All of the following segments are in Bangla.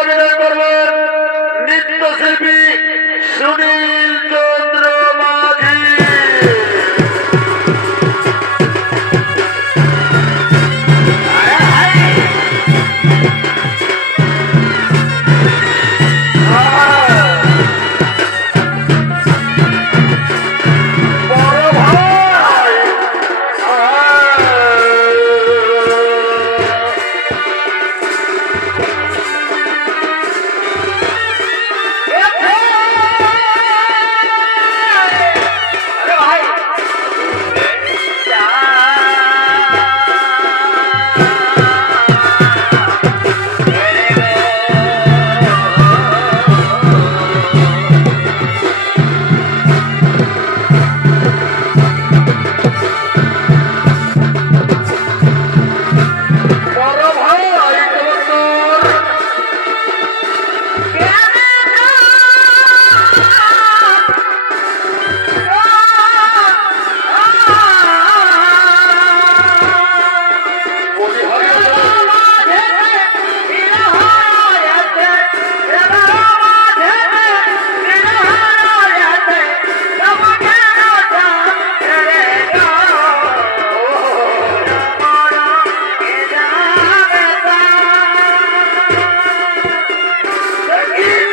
অভিনয় করবেন নৃত্যশিল্পী সুনীল চন্দ্র মাঝি। Yeah.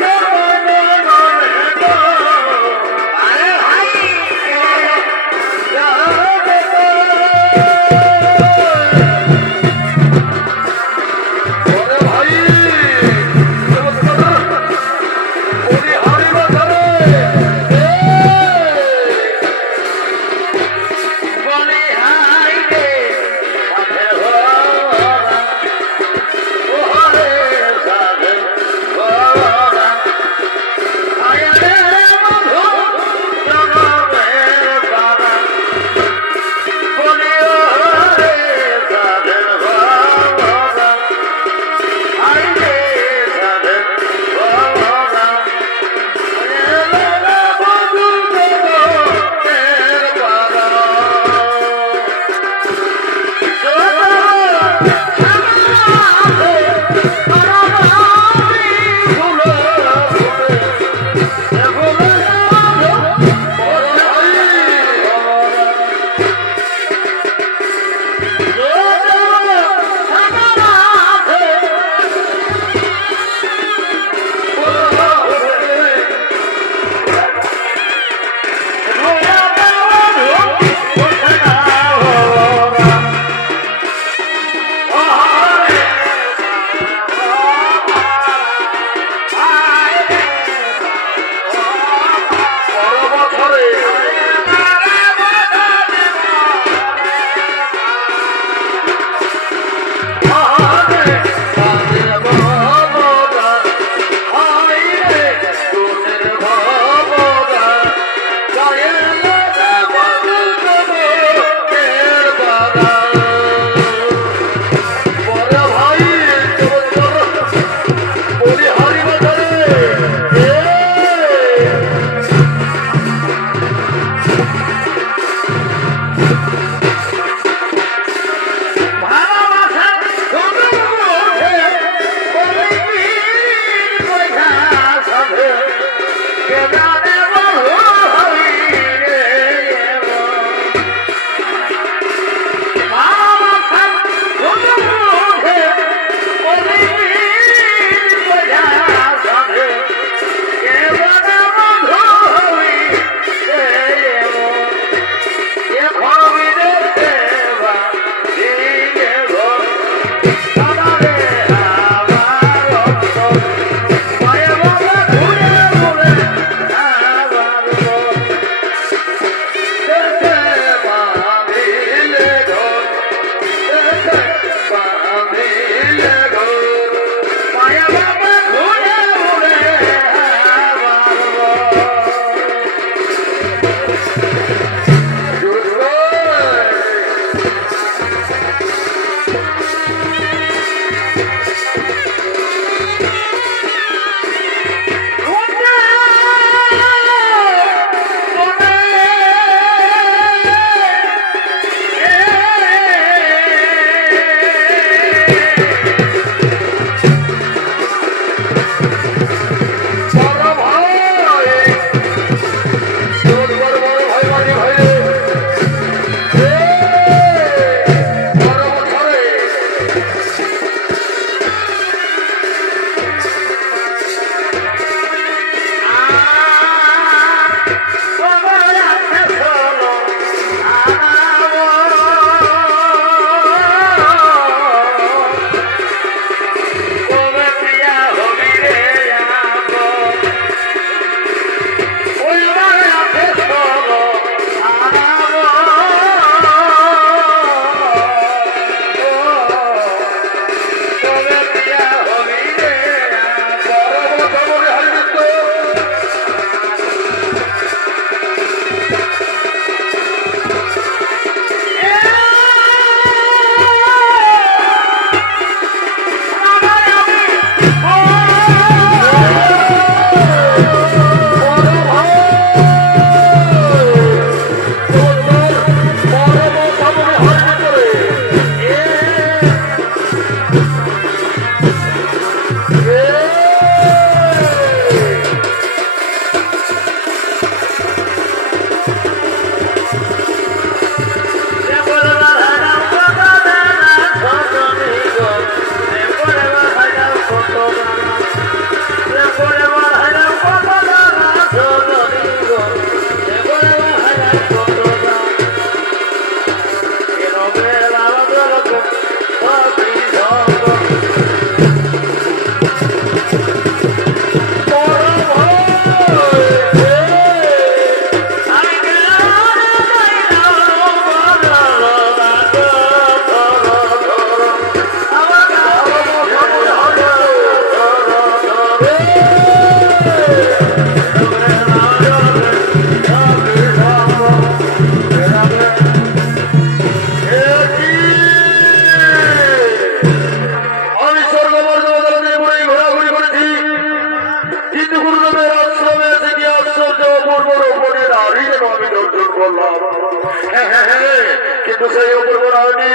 কিন্তু সেই অপূর্ব নারী,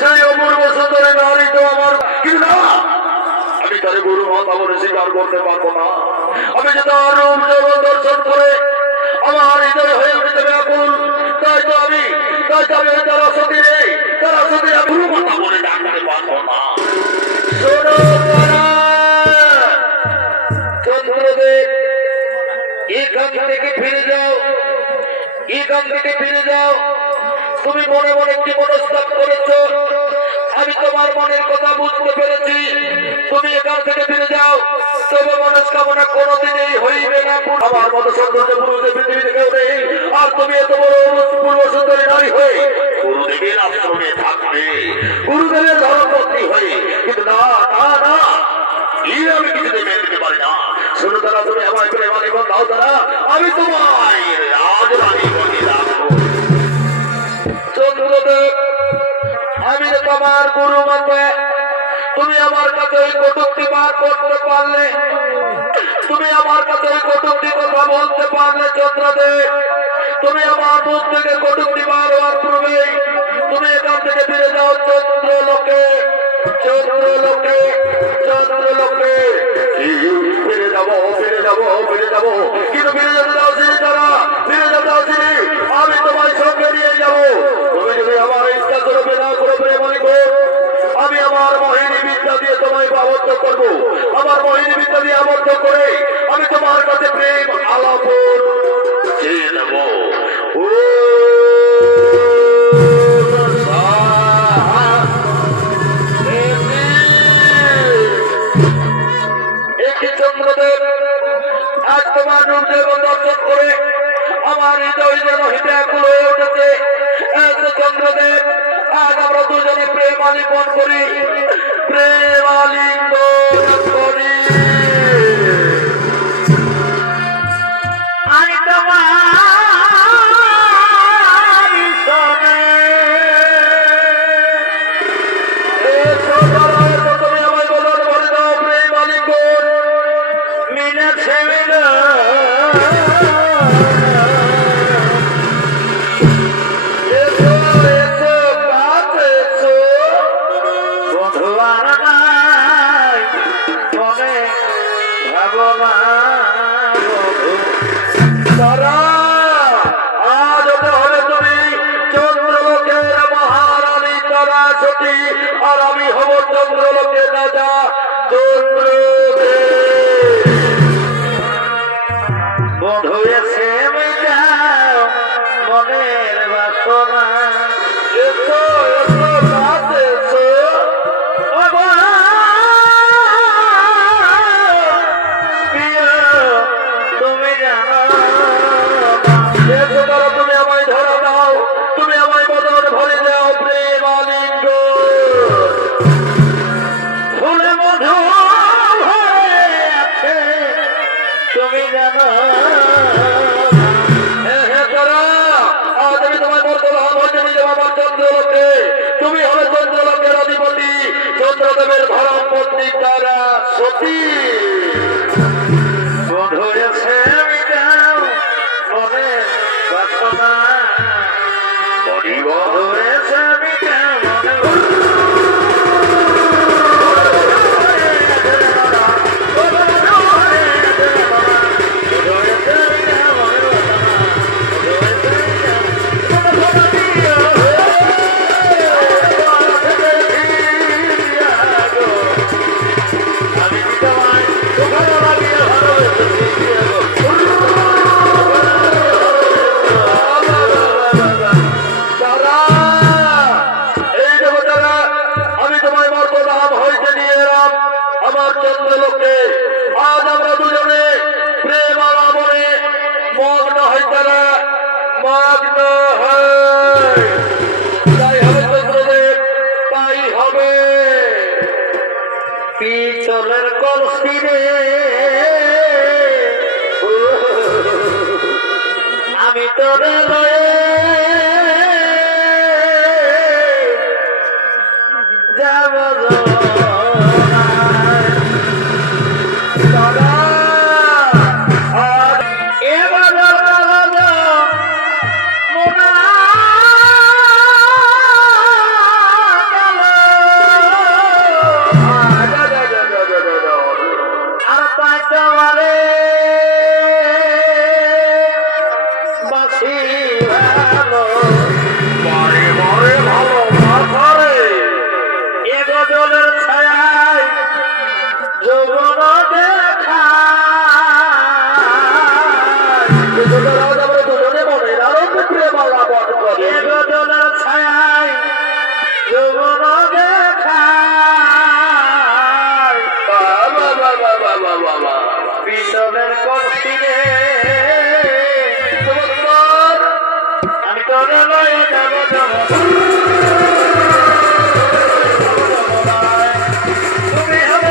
সেই অপূর্ব সুন্দরী নারী তো আমার কিন্তু না, আমি তার গুরু মাতা বলে স্বীকার করতে পারবো না। আমি যে তার রূপ জগৎ দর্শন করে আমার হৃদয় হয়ে উঠেছে ব্যাকুল, তাই তো আমি তারা সতী নেই, তারা সতী আমি গুরু মাতা বলে ডাকতে পারবো না। শোনো চন্দ্রদেব, এখান থেকে ফিরে যাও, এখান থেকে ফিরে যাও। তুমি মনে মনে কি মনস্তাপ করেছ, আমি তোমার মনের কথা বুঝতে পেরেছি। তুমি এখান থেকে ফিরে যাও, তবে মনস্কামনা কোনোদিনই হইবে না। আমার মতো সৌন্দর্য পুরুষের পৃথিবীতে কেউ নেই, আর তুমি এত বড় পূর্ব সুন্দরী নারী হয়ে গুরুদেবের আশ্রমে থাকবে, গুরুদেবের ধর্মপত্নী হয়ে। কিন্তু না না না, আমি কিছুতে মেনে দিতে পারি না। শুনো তারা, তুমি আমায় প্রেম আলিবন দাও তারা, আমি তোমায় রাজরানী বলে রাখবো। চন্দ্রদেব, আমি যে তোমার গুরু মাতা, তুমি আমার কাছে ওই কটূক্তি পার করতে পারলে, তুমি আমার কাছে ওই কটূক্তি কথা বলতে পারলে চন্দ্রদেব, তুমি আমার মুখ থেকে কটূক্তি পার হওয়ার পূর্বেই তুমি এখান থেকে ফিরে যাও চন্দ্রলোকে, চন্দ্রলোকে, চন্দ্রলোকে। ফিরে যাবো, ফিরে যাবো, ফিরে যাবো, কিন্তু ফিরে যেতে দাও চিনি তারা, ফিরে যেতে দাও চিনি, আমি তোমার সঙ্গে নিয়ে যাবো। তুমি যদি আমার ইচ্ছা করবে না করবে মালিক, আমি আমার মোহিনী বিদ্যা দিয়ে তোমায় আবদ্ধ করবো। আমার মোহিনী বিদ্যা দিয়ে আবদ্ধ করে আমি তোমার কাছে প্রেম আলাপন চেয়ে নেব। চন্দ্রদেব, আজ তোমার রূপ দেব দর্শন করে আমার হৃদয় যেন ব্যাকুল হয়ে উঠেছে। চন্দ্রদেব, আজ আমরা দুজনে প্রেম আলিঙ্গন করি, প্রেম আলিঙ্গন করি। আমি তোমার তুমি আমায় বলার বলে দাও প্রেম আলিঙ্গন মিলেছে মিলে। যাব না তারা আজ হবে তুমি চন্দ্রলোকের মহারানী তারা সতী আর আমি হব চন্দ্রলোকের রাজা চন্দ্র বধূ এসে মিটাও মনের বাসনা এসো এসো রাত এসো তুমি জানো এসো তারা তুমি আমায় ধরা দাও তুমি আমায় বদন ভরে দাও প্রেম আলিঙ্গ ফুলে মধু ভরে আছে তুমি জানো তুমি হবে চন্দ্রলোকের অধিপতি চন্দ্রদেবের ধরম পত্নী তারা সতী বধূ এসে মিটাও মনের বাসনা বধূ এসে মিটাও আমার চন্দ্রলোকে আজ আমরা দুজনে প্রেম আর আমরে মগ্ন হই তারা মগ্ন হয় তাই হবে চন্দ্রদেব তাই হবে পিছলের কলসি রে আমি তোরে লয়ে যাব পিছনের কলসি রে আমি তোরে লয়ে যাব তুমি হবে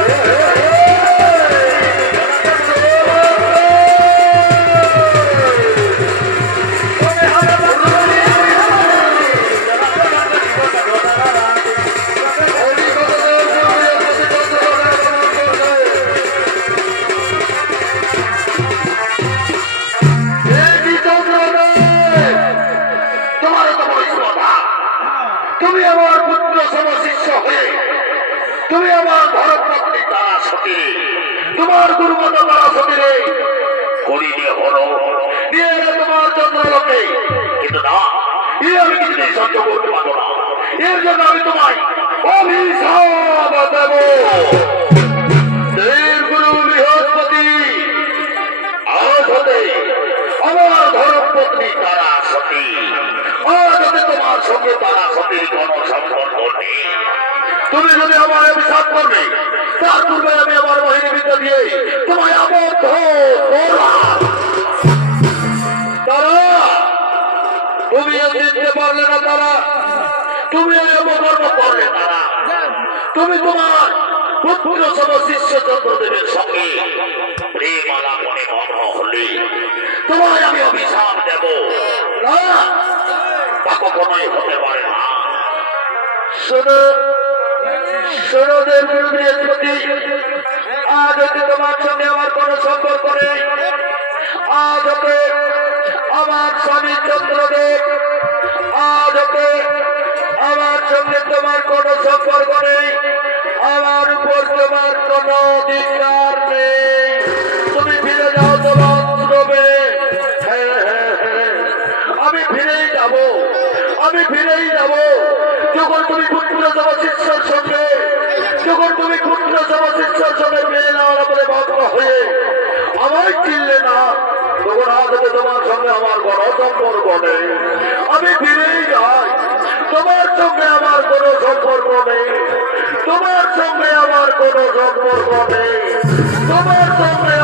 তুমি আমার পুত্র সমশিষ্য হয়ে তুমি আমার ধর্মপত্নী তারা সতী তোমার গুরুমত তারা সতী রে করি নিয়ে হলো নিয়ে তোমার চন্দ্রলোকে কিন্তু না এ আমি কিছুতেই সহ্য করতে পারবো না এর জন্য আমি তোমায় অভিশাপ দেব দেবগুরু বৃহস্পতি আজ হতে আমার ধর্মপত্নী তারা সতী আজ হতে তোমার সঙ্গে তারা সতীর কোন সম্পর্ক নেই তুমি যদি আমার অভিশাপ করবে তার পূর্বে আমি আমার বাহিনী বিদ্যা দিয়ে তোমায় আবদ্ধ তারা তুমি চিনতে পারলে না তারা তুমি অবকর্ম করলে তারা তুমি তোমার পুত্র সমশিষ্য চন্দ্রদেবের সঙ্গে প্রেম আলাপনে মগ্ন হলে তোমায় আমি অভিশাপ দেব না তা কখনোই হতে পারে না শোনো শোনো দেবগুরু বৃহস্পতি আজ হতে তোমার সঙ্গে আমার কোন সম্পর্ক নেই আজ হতে আমার স্বামী চন্দ্রদেব আজ হতে আমার সঙ্গে তোমার কোন সম্পর্ক নেই আমার উপর তোমার কোন অধিকার নেই আমি ফিরেই যাব। যখন তুমি পুত্র সভা শিষ্যর সঙ্গে পেয়ে নেওয়ার পরে বাধ্য হয়ে আমায় চিনলে না, তখন আজ তোমার সঙ্গে আমার কোনো সম্পর্ক নেই। আমি ফিরেই যাই, তোমার সঙ্গে আমার কোনো সম্পর্ক নেই, তোমার সঙ্গে আমার কোনো সম্পর্ক নেই, তোমার সঙ্গে